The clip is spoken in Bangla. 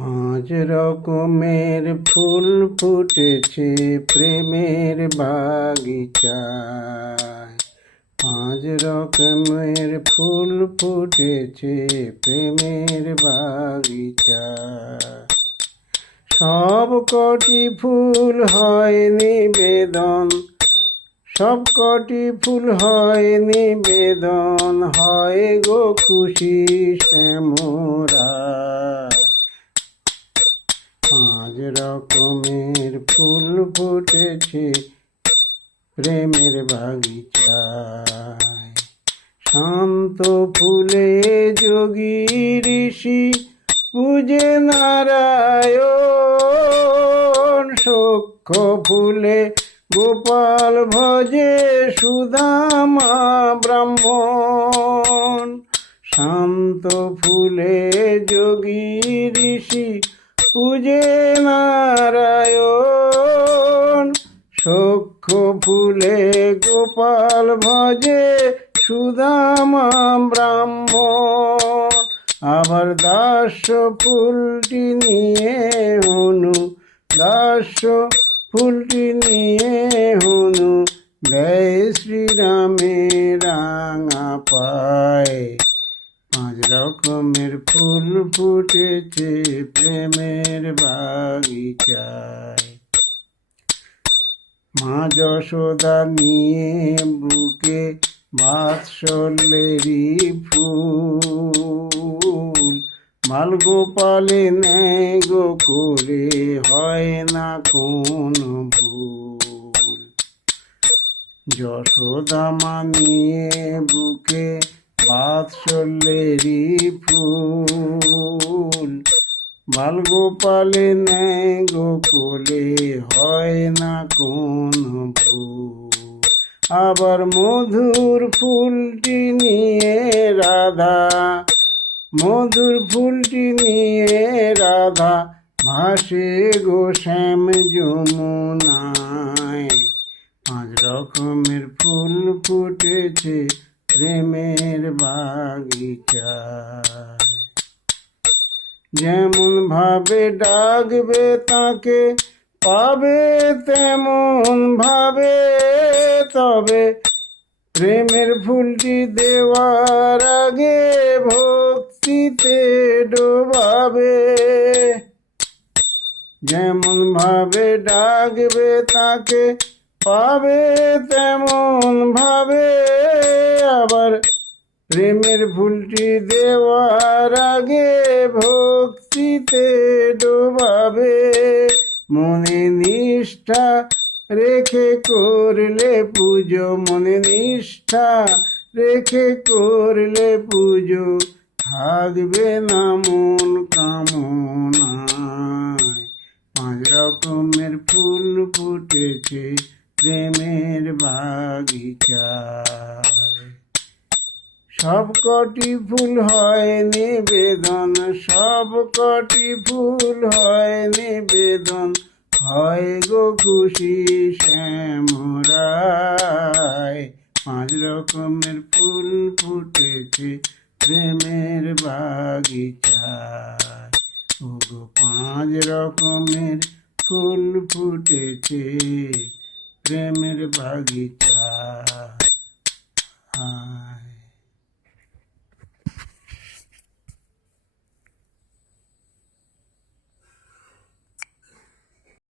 পাঁচ রকমের ফুল ফুটেছে প্রেমের বাগিচায়। পাঁচ রকমের ফুল ফুটেছে প্রেমের বাগিচায়। সব কটি ফুল হয় নিবেদন, সব কটি ফুল হয় নিবেদন, হয় গো খুশি শ্যামরায়। পাঁচ রকমের ফুল ফুটেছে প্রেমের বাগিচায়। শান্ত ফুলে যোগী ঋষি পূজে নারায়ণ, সখ্য ফুলে গোপাল ভজে সুদামা ব্রাহ্মণ। শান্ত ফুলে যোগী ঋষি পূজে নারায়ণ, সখ্য ফুলে গোপাল ভজে সুদামা ব্রাহ্মণ। আবার দাস্য ফুলটি নিয়ে হনু, দাস্য ফুলটি নিয়ে হনু দেয় শ্রীরামের রাঙা পায়। পাঁচ রকমের ফুল ফুটেছে প্রেমের বাগিচায়। মা যশোদা নিয়ে বুকে বাৎসল্যেরই ফুল, বাল গোপালে নেয় গোকুলে হয় না কোনো ভুল। যশোদা মা নিয়ে বুকে বাৎসল্যেরই ফুল, বাল গোপালে নেয় গোকুলে হয় না কোনো ভুল। আবার মধুর ফুলটি নিয়ে রাধা, মধুর ফুলটি নিয়ে রাধা ভাসে গো শ্যাম যমুনায়। পাঁচ রকমের ফুল ফুটেছে প্রেমের বাগিচায়। যেমন ভাবে ডাকবে তাকে পাবে তেমন ভাবে, তবে প্রেমের ফুলটি দেওয়ার আগে ভক্তিতে ডোবাবে। যেমন ভাবে ডাকবে তাকে পাবে তেমন ভাবে, আবার প্রেমের ফুলটি দেওয়ার আগে ভক্তিতে ডোবাবে। মনে নিষ্ঠা রেখে করলে পুজো, মনে নিষ্ঠা রেখে করলে পুজো, থাকবে না মন কামনায়। পাঁচ রকমের ফুল ফুটেছে প্রেমের বাগিচায়। সব কটি ফুল হয় নিবেদন, সব কটি ফুল হয় নিবেদন, হয় গো খুশি শ্যামরায়। পাঁচ রকমের ফুল ফুটেছে প্রেমের বাগিচায়। ওগো পাঁচ রকমের ফুল ফুটেছে প্রেমের বাগিচায়।